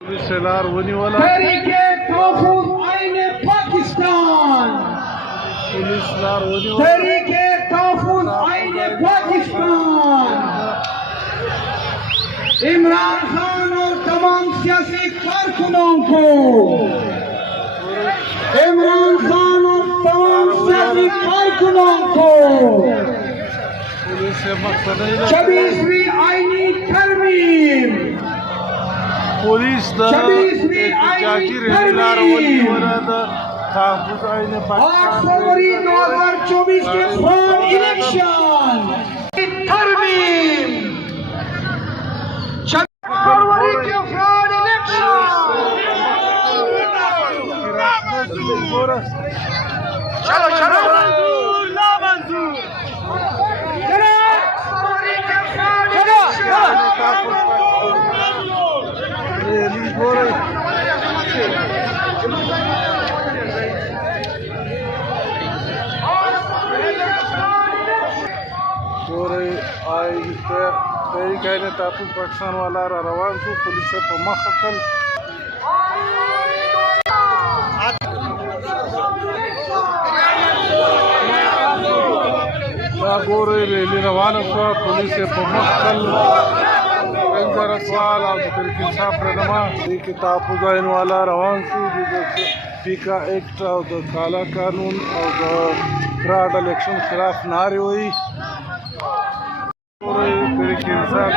police लार वनी वाला तहरीके तहफ़्फ़ुज़ आईने पाकिस्तान, पुलिस लार वनी वाला तहरीके तहफ़्फ़ुज़ आईने पाकिस्तान, इमरान खान और तमाम सियासी कारकुनों को, इमरान खान और तमाम सियासी कारकुनों को पुलिस से मकसद नहीं 26वीं आईनी तरमीम, पुलिस दा 26वीं जाकिर आईनी लार वनी तरमीम वाला दा तहफ़्फ़ुज़ आईने 8 फरवरी 2024 के फ्रॉड इलेक्शन तरमीम, 26 फरवरी के फ्रॉड इलेक्शन, चलो चलो ना मंजूर, तहफ़्फ़ुज़ पाकिस्तान वाला रवान शो पुलिस से मख कल गोरे रैली रवाना हुआ पुलिस से मख कल रसवाल और इंसाफ रहनुमा के तहफ़्फ़ुज़ आईन वाला रवान शो पीका एक्ट और काला कानून और फ्रॉड इलेक्शन खिलाफ नारे हुई इंसाफ